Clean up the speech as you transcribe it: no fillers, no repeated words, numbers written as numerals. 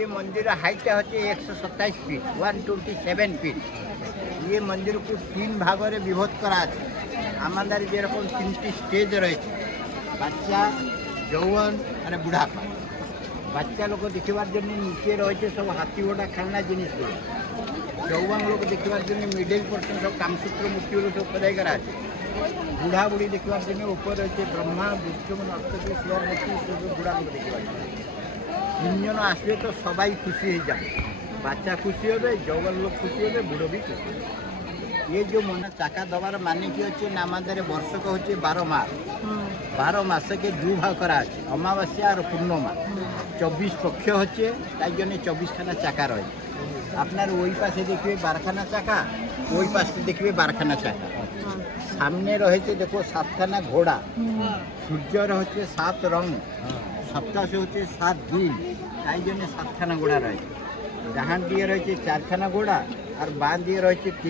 ये मंदिर हाइटटा होचे 127 फीट 127 फीट। ये मंदिर को 3 भाग में विभक्त करा আছে। আমাদের যেরকম 3টি স্টেজ রয়েছে, বাচ্চা, যৌবন আর বুড়াপা। বাচ্চা লোক দেখিবার জন্য নিচে রয়েছে সব হাতি ঘোড়া খেলনা জিনিসগুলো। যৌবন লোক দেখিবার জন্য মিডল পোর্শন সব কামসূত্র মূর্তিগুলো সব খোদাই করা আছে। বুড়া বুড়ি দেখিবার জন্য উপরে রয়েছে ব্রহ্মা বিষ্ণু নরসতী শিব মূর্তি, সব বুড়া লোক দেখিবার জন্য। তিনজন আসবে তো সবাই খুশি হয়ে যাবে। বাচ্চা খুশি হবে, যৌবন লোক খুশি হবে, বুড়ো भी খুশি হবে। ये जो मन चाका दबार माने कि होचे ना আমাদের বর্ষক হচ্ছে 12 মাস। 12 মাসকে দু ভাগ করা আছে, অমাবস্যা আর পূর্ণিমা। 24 পক্ষ হচ্ছে, তাই জন্য 24 খানা চাকা রয়েছে। আপনার ওই পাশে দেখবে 12 খানা চাকা, ওই পাশে দেখবে 12 খানা চাকা। সামনে রয়েছে দেখো 7 খানা ঘোড়া। সূর্যর হচ্ছে 7 রং, সপ্তাহে হচ্ছে 7 দিন, তাই জন্য 7 খানা ঘোড়া রয়েছে। ডাহান দিয়ে রয়েছে 4 খানা ঘোড়া আর বাঁ দিয়ে রয়েছে 3